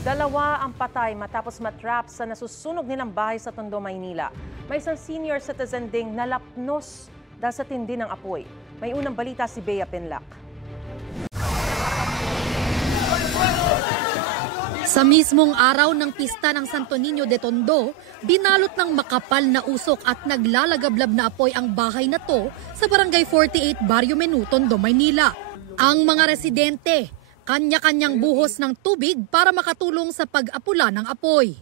Dalawa ang patay matapos matrap sa nasusunog nilang bahay sa Tondo, Maynila. May isang senior citizen ding nalapnos dahil sa tindi ng apoy. May unang balita si Bea Pinlac. Sa mismong araw ng pista ng Santo Niño de Tondo, binalot ng makapal na usok at naglalagablab na apoy ang bahay na to sa Barangay 48, Barrio Menu, Tondo, Maynila. Ang mga residente, kanya-kanyang buhos ng tubig para makatulong sa pag-apula ng apoy.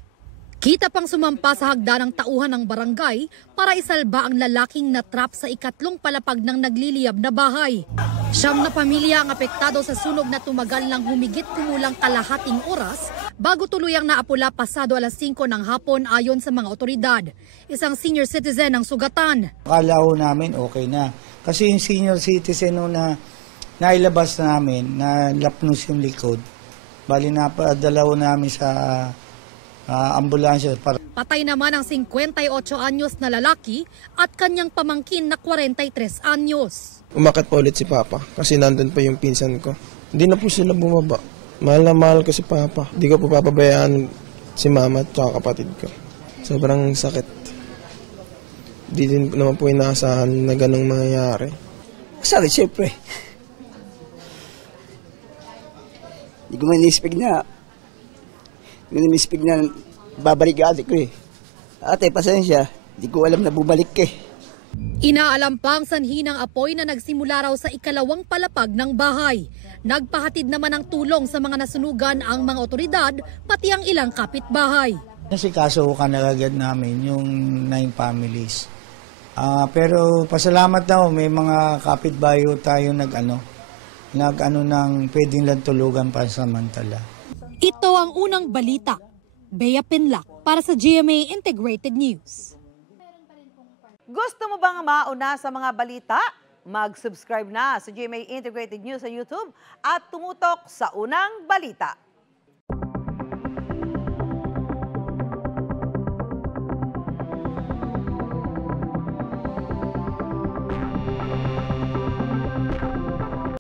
Kita pang sumampa sa hagdan ng tauhan ng barangay para isalba ang lalaking natrap sa ikatlong palapag ng nagliliyab na bahay. 9 na pamilya ang apektado sa sunog na tumagal ng humigit kumulang kalahating oras bago tuluyang naapula pasado alas 5 ng hapon ayon sa mga otoridad. Isang senior citizen ang sugatan. Akala ho namin okay na. Kasi yung senior citizen na nailabas namin, na lapnos yung likod, bali napadala ho namin sa ambulansya. Patay naman ang 58 anyos na lalaki at kanyang pamangkin na 43 anyos. Umakyat pa ulit si Papa kasi nandun pa yung pinsan ko. Hindi na po sila bumaba. Mahal na mahal ko si Papa. Hindi ko po papabayaan si Mama at kapatid ko. Sobrang sakit. Hindi din naman po inaasahan na ganong mangyayari. Sakit siyempre. Hindi ko man in-expect na. Hindi ko in-expect na babalik yung ate ko eh. Ate, pasensya. Hindi ko alam na bumalik eh. Inaalam pa ang sanhi ng apoy na nagsimula raw sa ikalawang palapag ng bahay. Nagpahatid naman ng tulong sa mga nasunugan ang mga otoridad, pati ang ilang kapitbahay. Nasikaso ka na agad namin yung 9 families. Pero pasalamat daw, may mga kapitbahay tayo nag-ano ng pwedeng lang tulugan pansamantala. Ito ang unang balita. Bea Pinlac para sa GMA Integrated News. Gusto mo bang mauna sa mga balita? Mag-subscribe na sa GMA Integrated News sa YouTube at tumutok sa unang balita.